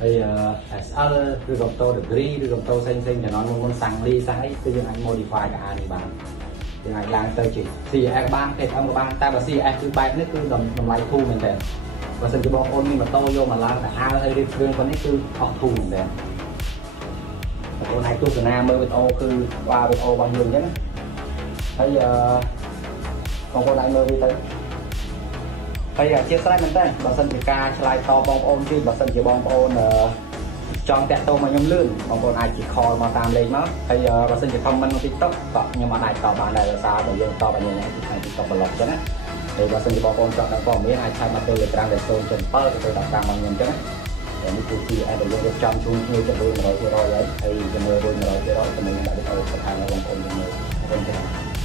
thì SL ឬក៏ត degree ឬក៏តផ្សេងៗចំណងមុនសាំងលីសាំងអីគឺយើងអាច modify កាអានេះបានយើងអាចឡើងទៅជា CF ក៏បាន FM ក៏បានតែបើ CF គឺបែបនេះគឺតម្លៃធូរមែនតើបើសិនជាបងប្អូនមានម៉ូតូយកមកឡើងតែអាលហើយរៀបគ្រឿងប៉ុណ្នេះគឺអត់ធូរមែនតើបងប្អូនអាចទស្សនាមើលវីដេអូគឺquaវីដេអូរបស់យើងអញ្ចឹងហើយបងប្អូនអាចមើលវាទៅហើយអធិស្ឋានមែនតើបើសិនជាការឆ្លើយតបបងប្អូនជួយបើសិនជាបងប្អូនចង់តាក់ទងមកខ្ញុំលឿនបងប្អូនអាចជា call មកតាមលេខមកហើយបើសិនជា comment ក្នុង TikTok ក៏ខ្ញុំអាចតបបានដែរដោយសារតែយើងតបឲ្យញ៉ាំពីខាង TikTok ប្លុកអញ្ចឹងណាហើយបើសិនជាបងប្អូនចង់ដឹងព័ត៌មានអាចឆាតមក Telegram ដែល0.7ទៅ15មកខ្ញុំអញ្ចឹងណាតែនេះគឺជាអាចដែលយើងរៀបចំជូនគ្នាចំនួន 100% ហើយចំនួន 100% ជាមួយនឹងដាក់វីដេអូបន្ថែមដល់បងប្អូនយើងមើលអរគុណច្រើន